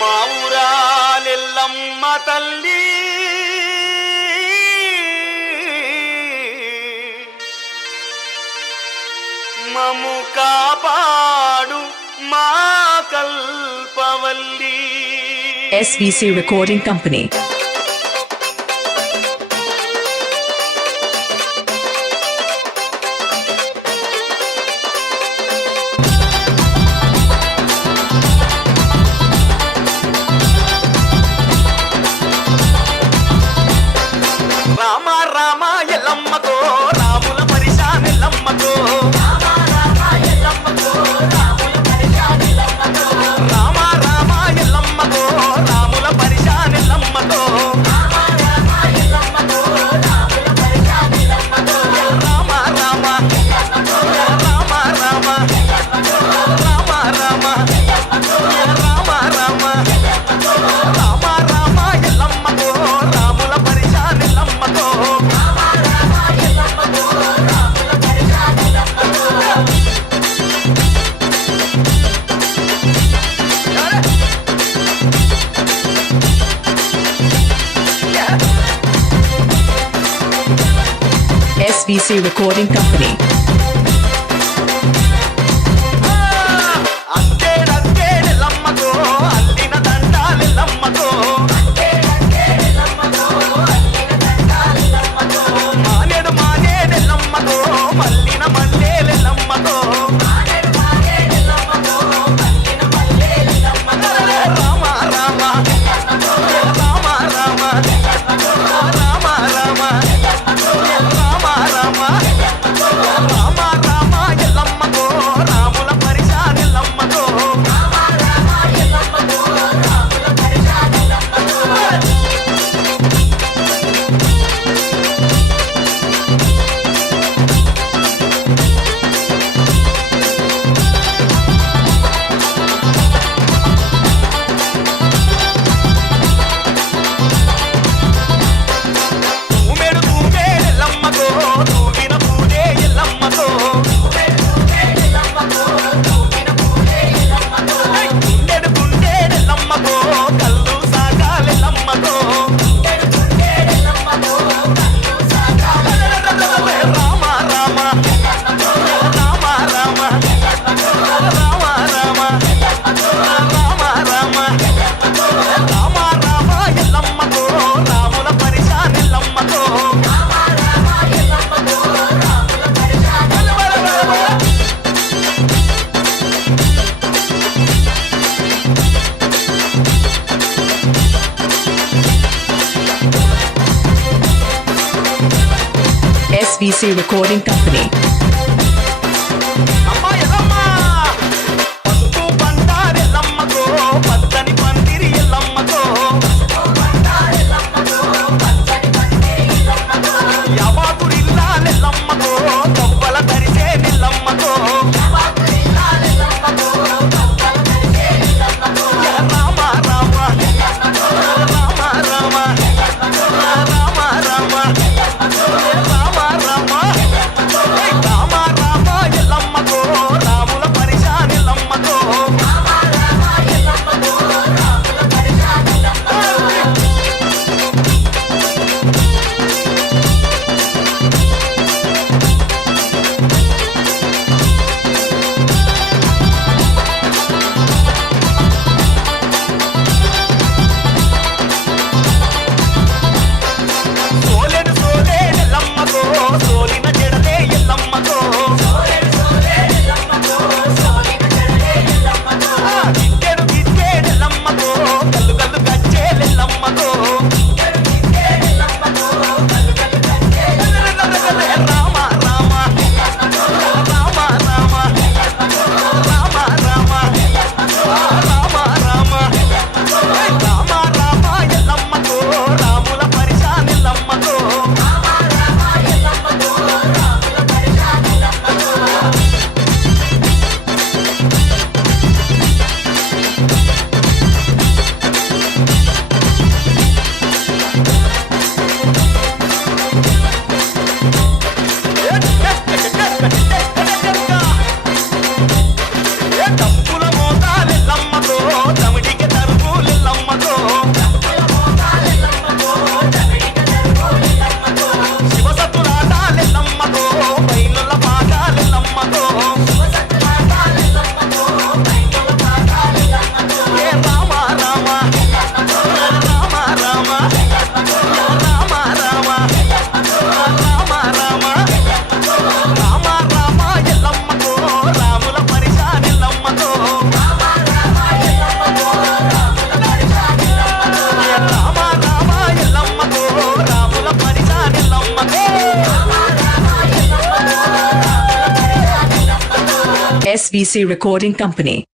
మా ఊరాలెల్లమ్మ తల్లి మము కాపాడు మా కల్పవల్లి. SVC Recording Company. Rama Rama ఎల్లమ్మకో రాముల పరిశాన్ ఎల్లమ్మకో. రామ రామ ఎల్లమ్మకో రాముల పరిశాన్ ఎల్లమ్మకో. రామ రామ ఎల్లమ్మకో రాముల పరిశాన్ ఎల్లమ్మకో. రామ రామ ఎల్లమ్మకో రాముల పరిశాన్ ఎల్లమ్మకో. రామ రామ ఎల్లమ్మకో రామ రామ ఎల్లమ్మకో. రామ రామ ఎల్లమ్మకో రామ రామ ఎల్లమ్మకో. రామ రామ ఎల్లమ్మకో రాముల పరిశాన్ ఎల్లమ్మకో. SVC Recording Company. అక్కేడక్కేడెల్లమ్మకో అల్లిన దండాలెల్లమ్మకో. మానేడు మానేడెల్లమ్మకో మల్లిన మల్లేలెల్లమ్మకో. రామ రామ రామ రామ రామ రామ రామ రామ రామ రామ ఎల్లమ్మకో రాముల పరిశాన్ ఎల్లమ్మకో. తూమెడు తూమెడెల్లమ్మకో తూగిన పూడే ఎల్లమ్మకో. గుండెడు గుండెడెల్లమ్మకో కల్లు సాగాలెల్లమ్మకో. రామ రామ రామ రామ రామ రామ రామ రామ రామ రామ ఎల్లమ్మకో రాముల పరిశాన్ ఎల్లమ్మకో. SVC Recording Company. అమ్మ ఎల్లమ్మ పసుపు బండారెల్లమ్మకో పచ్చని పందిరి ఎల్లమ్మకో. యాబాకురిల్లాలెల్లమ్మకో కవ్వల తరిసే నిల్లమ్మకో. రామ రామ రామ రామ రామ రామ రామ రామ రామ రామ ఎల్లమ్మకో రాముల పరిశాన్ ఎల్లమ్మకో. సోలెడు సోలేడెల్లమ్మకో సోలిన జడలే ఎల్లమ్మకో. గిట్టెడు గిట్టేడెల్లమ్మకో గల్లు గల్లు గజ్జేలెల్లమ్మకో. రామ రామ రామ రామ రామ రామ రామ రామ రామ రామ ఎల్లమ్మకో రాముల పరిశాన్ ఎల్లమ్మకో. డప్పుల మోతాలెల్లమ్మకో తమిడికి తరుపులెల్లమ్మకో. SVC Recording Company.